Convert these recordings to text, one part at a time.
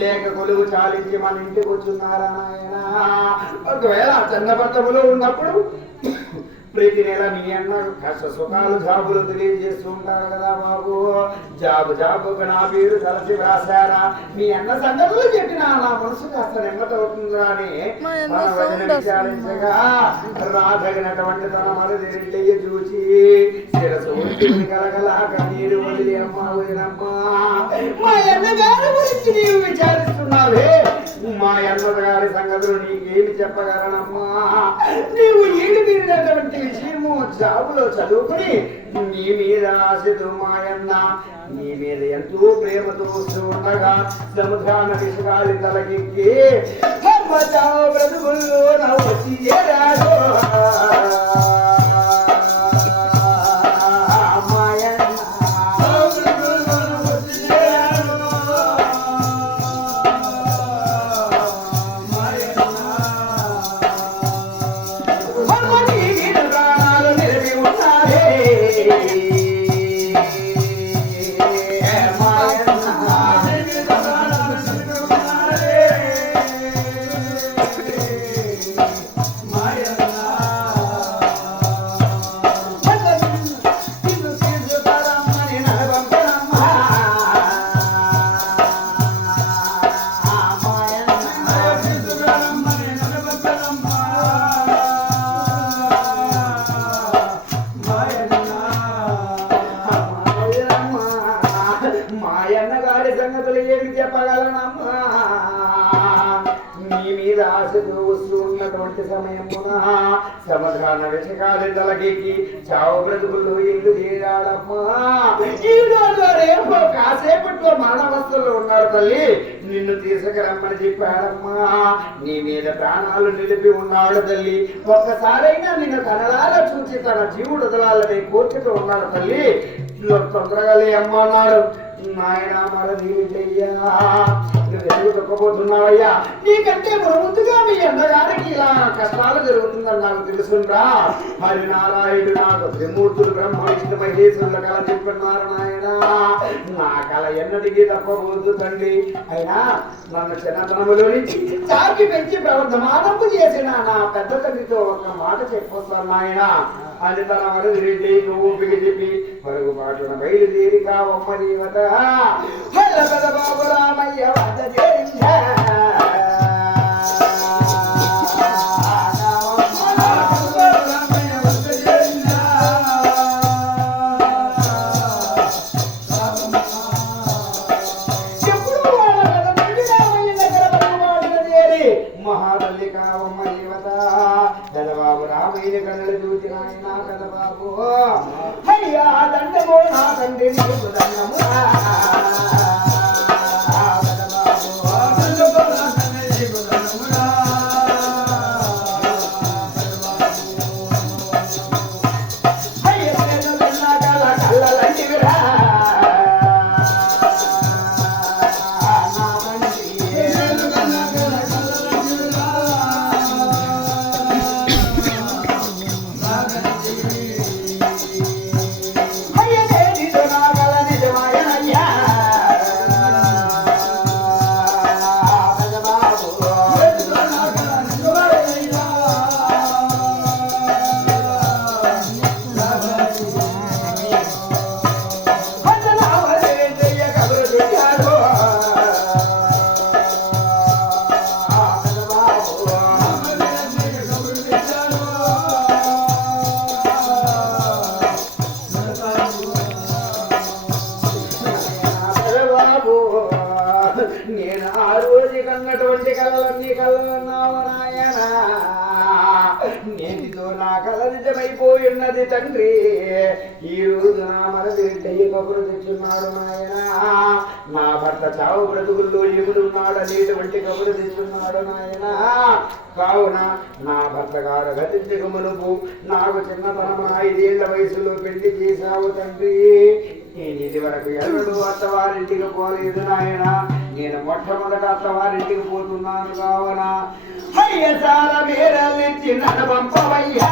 లేక కొలువు చాలించి మన ఇంటికి వచ్చున్నారా నాయన? ఒకవేళ చందపట్టములో ఉన్నప్పుడు ప్రతి నెల మీ అన్న కష్ట సుఖాలు జాబులు తెలియజేస్తూ ఉంటారు కదా బాబు. జాబు నా పేరు తలసి రాశారా? మీ అన్న సంగతులు చెప్పినా నా మనసు కాస్త నెమ్మదవుతుందా అని మన వదిన విచారించగా రాదగినటువంటి తన మరదిరెడ్డయ్య చూచి శిరసు కలగలా కన్నీరు వదిలి అమ్మ వదినమ్మా, మా అన్నగారి గురించి నీవు విచారిస్తున్నావే, మా అన్నగారి సంగతులు నీకేమి చెప్పగలనమ్మా? నీవు ఏమి మీరినటువంటి విషయము జాబులో చదువుకుని నీ మీద ఆశతో మాయన్న నీ మీద ఎంతో ప్రేమతో వస్తూ ఉండగా సముద్రాన విషయాలు తలకెక్కి బ్రతుకుల్లో వచ్చి సంగతులు ఏమి చెప్పగలనమ్మా? నీ మీద ఆశతో వస్తూ ఉన్నటువంటి సమయమున సముద్రాన విషకాలు తలకెక్కి చావు బ్రతుకుల్లో ఇల్లు తీరాడమ్మా. రేపు కాసేపట్లో మానవస్థలో ఉన్నాడు తల్లి, నిన్ను తీసుకురమ్మని చెప్పాడమ్మా. నీ మీద ప్రాణాలు నిలిపి ఉన్నాడు తల్లి, ఒక్కసారైనా నిన్ను కనలారా చూసి తన జీవుడు వదలాలని కోరికతో ఉన్నాడు తల్లి, తొందరగా లే అమ్మ అన్నాడు. నాయన మరదీయ్యా, నువ్వు దొక్కపోతున్నావయ్యా, నీకంటే ముందుగా మీ అన్నగారికి ఇలా కష్టాలు జరుగుతుందని నాకు తెలుసుందా? హరినారాయణుడు నాకు త్రిమూర్తులు బ్రహ్మ విష్ణు మహేశ్వరుల కళ చెప్పన్నారు నాయన. నా కళ ఎన్నటికీ తప్పబోదు తండ్రి. అయినా నన్ను చిన్నతనములో నుంచి చాకి పెంచి ప్రవర్ధమానము చేసిన నా పెద్ద తండ్రితో ఒక మాట చెప్పొస్తాను నాయన అని తన మరది రెడ్డి ఊపికి చెప్పి మరుగు మాటన బయలుదేరి కావమ్మ దేవత బాబు రామయ్య వద్ద చేరిందా. మహాతల్లి కావమ్మ దేవత పెదబాబు రామయ్య కన్నడ చూసి నాయన పెదబాబు అయ్యా దండమో నా తండ్రి నీకు దండము నా కల నిజమైపోయినది తండ్రి. ఈ రోజు నా మనది దయ్య కబురు తెచ్చున్నాడు నాయన. నా భర్త చావు బ్రతుకుల్లో ఎగుడున్నాడు అనేటువంటి కబురు తెచ్చున్నాడు నాయన. కావున నా భర్త గారు గతించక మునుపు నాకు చిన్నతనం 5 ఏళ్ల వయసులో పెళ్లి చేశావు తండ్రి. నేను ఇది వరకు ఎన్నడూ అత్తవారింటికి పోలేదు నాయన. నేను మొట్టమొదట అత్తవారింటికి పోతున్నాను. కావున అయ్య చాలా మేరలిచ్చి నన్ను పంపవయ్యా.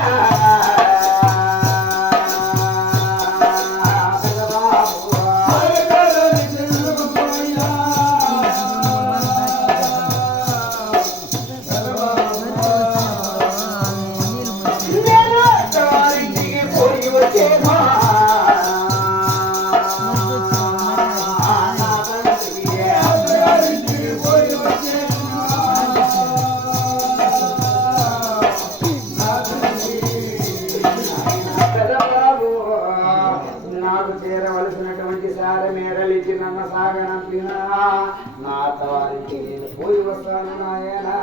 నాకు చేరవలసినటువంటి సార మేరలిచ్చి నన్న సాగనంపినా నా తవారికి నేను పోయి వస్తాను నాయనా.